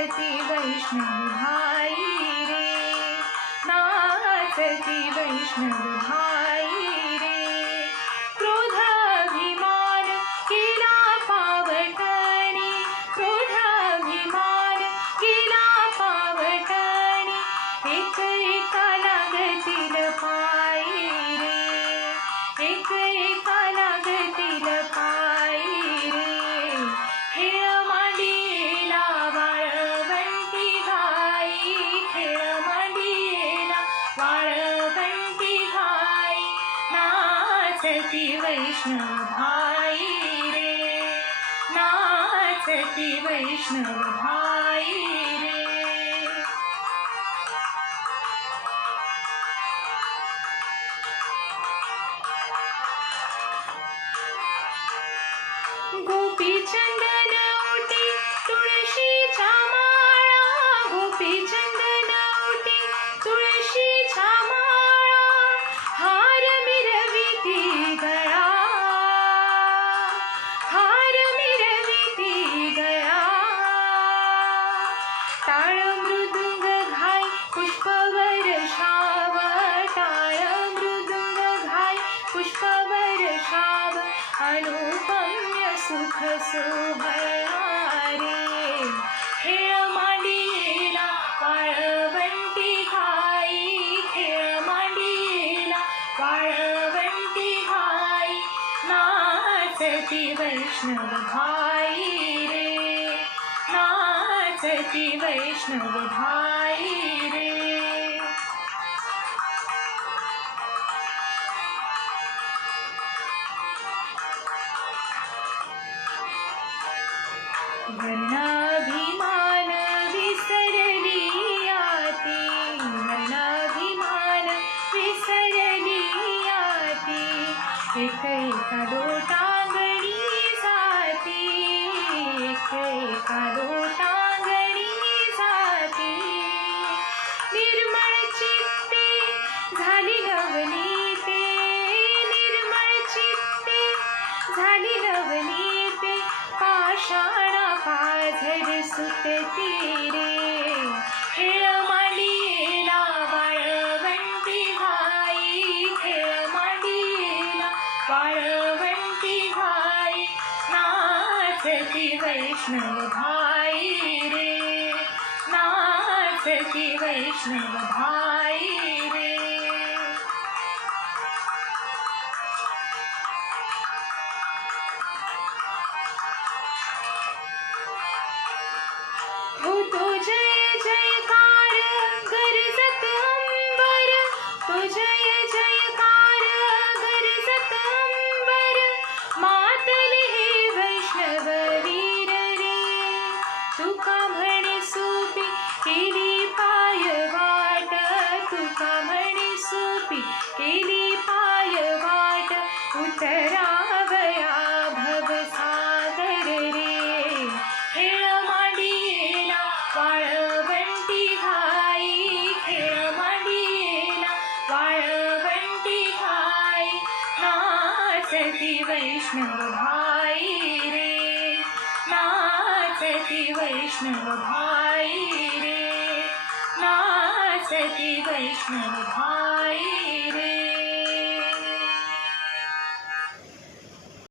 नाचती वैष्णव भाई रे, नाचती वैष्णव भाई रे. क्रोधाभिमान केला पावटणी, क्रोधाभिमान केला पावटणी. एक एका लागतील पायी रे, एक एका लागतील पायी रे. खेळ मांडीला वाळवंटी घाई, खेळ मांडीला वाळवंटी घाई. नाचती वैष्णव भाई रे, नाचती वैष्णव भाई रे. गोपी चंदन ओटी तुळशीच्या माळा, गोपी चंदन ओटी तुळशीच्या माळा. हार मिरविती गळा, हार मिरविती गळा. टाळ मृदुंग घाई पुष्पवर शाव, टाळ मृदुंग घाई पुष्पवर शाव. अनुपम्य सुख सोहळा रे, खेळ मांडीला वाळवंटी घाई, खेळ मांडीला वाळवंटी घाई. नाचती वैष्णव भाई रे, नाचती वैष्णव भाई रे. वर्णाभिमान विसरली आती, वर्णाभिमान विसरली आती. एक एका लोटांगणी जाती, एक एका लोटांगणी जाती. निर्मळ चित्ते झाली नवनीते, निर्मळ चित्ते झाली नवनीते. पाषाणा पाझर सुटती रे, खेळ मांडीला वाळवंटी घाई, खेळ मांडीला वाळवंटी घाई. नाचती वैष्णव भाई रे, नाचती वैष्णव भाई रे. होतो जय जयकार गरजत अंबर, तो जय जयकार गरजत अंबर. मातले हे वैष्णव वीर रे, तुका म्हणे सोपी केली पाय वाट, तुका म्हणे सोपी केली पाय वाट. उतरावया भवसागर रे, खेळ मांडीला वाळवंटी घाई, खेळ मांडीला वाळवंटी घाई. नाचती वैष्णव भाई रे, नाचती वैष्णव भाई रे, नाचती वैष्णव भाई रे.